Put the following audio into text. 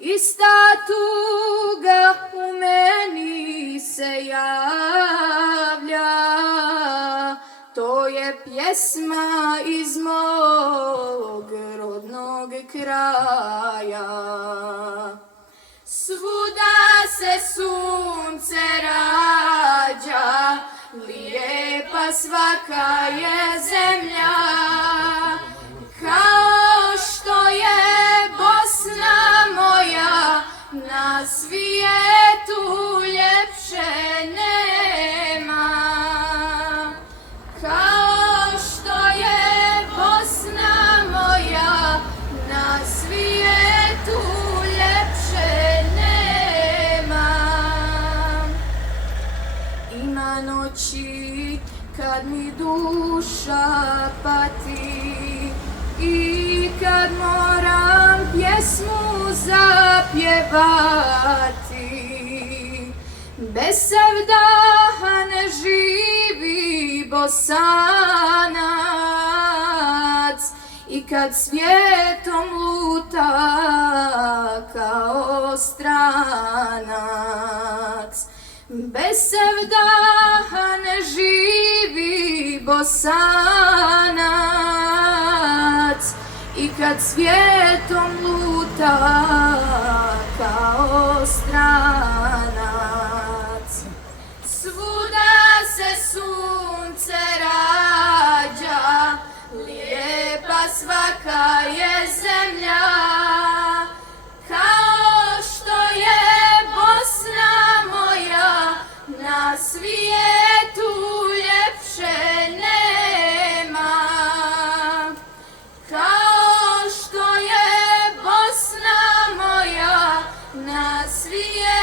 ista tuga u meni se javlja, to je pjesma iz mog rodnog kraja. Svuda se sunce rađa, lijepa svaka je zemlja, kao što je Bosna moja, na svijetu ljepše nema. Kao što je Bosna moja, na svijetu ljepše nema. Ima noći kad mi duša pati i kad moram pjesmu zapjevati. Bez sevdaha ne živi Bosanac, i kad svijetom luta kao stranac. Bez sevdaha ne živi Bosanac, i kad svijetom luta kao stranac. Svuda se sunce rađa, lijepa svaka je zemlja, kao što je Bosna moja, na svijetu ljepše nema. Kao što je Bosna moja, na svijetu